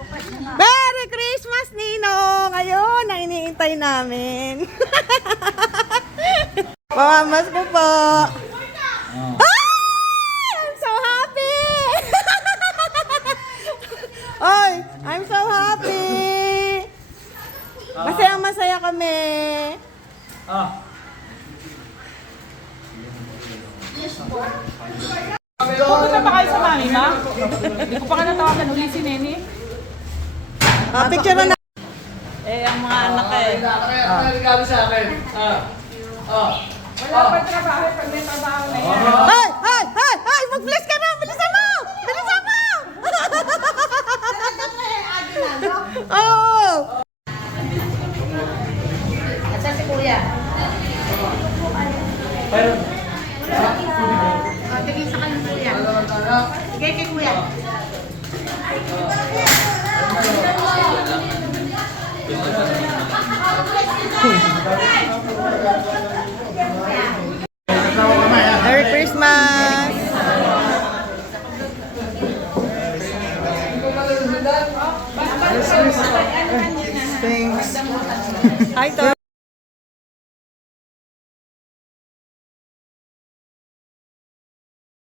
Merry Christmas, Ninong! Ayun, na iniintay namin. Mamamas ko po. Ay! I'm so happy! Oy, I'm so happy! Masaya kami. Pupunta pa kayo sa mami, ma? Hindi ko pa ka natawagan uli si Nene. Picture na. Ang mga anak eh. Ano regalo sa akin? Wala pa trabaho pag may trabaho na yan. Ay! Mag-bless ka na! Bilisan mo! Bilisan mo! Oh! Asa si Kuya? Tingin sa kanya Kuya. Sige kay Kuya. Merry Christmas! Thanks. Hi, Tom.